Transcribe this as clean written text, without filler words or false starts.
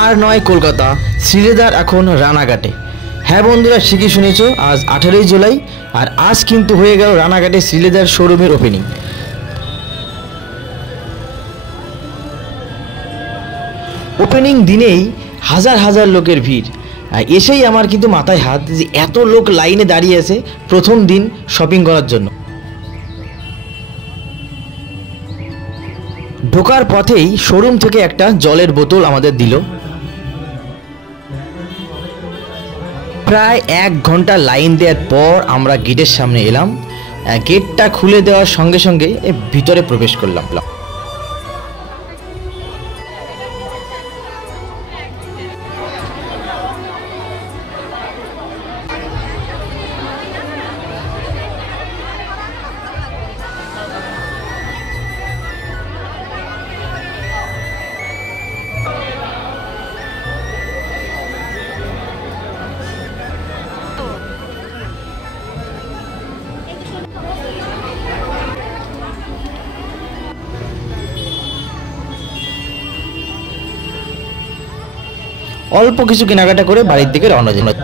আর নয় কলকাতা, শ্রীলেদার এখন রানাঘাটে। হ্যাঁ বন্ধুরা, ঠিকই শুনেছো, আজ 18ই জুলাই, আর আজ কিন্তু হয়ে গেল রানাঘাটে শ্রীলেদার শোরুমের ওপেনিং। ওপেনিং দিনেই হাজার হাজার লোকের ভিড়। এসেই আমার কিন্তু মাথায় হাত যে এত লোক লাইনে দাঁড়িয়ে আছে প্রথম দিন শপিং করার জন্য। ঢোকার পথেই শোরুম থেকে একটা জলের বোতল আমাদের দিল। প্রায় 1 ঘন্টা লাইন দেওয়ার পর আমরা গেটের সামনে এলাম। গেটটা খুলে দেওয়ার সঙ্গে সঙ্গে ভিতরে প্রবেশ করলাম। অল্প কিছু কেনাকাটা করে বাড়ির দিকে রওনা দিলাম।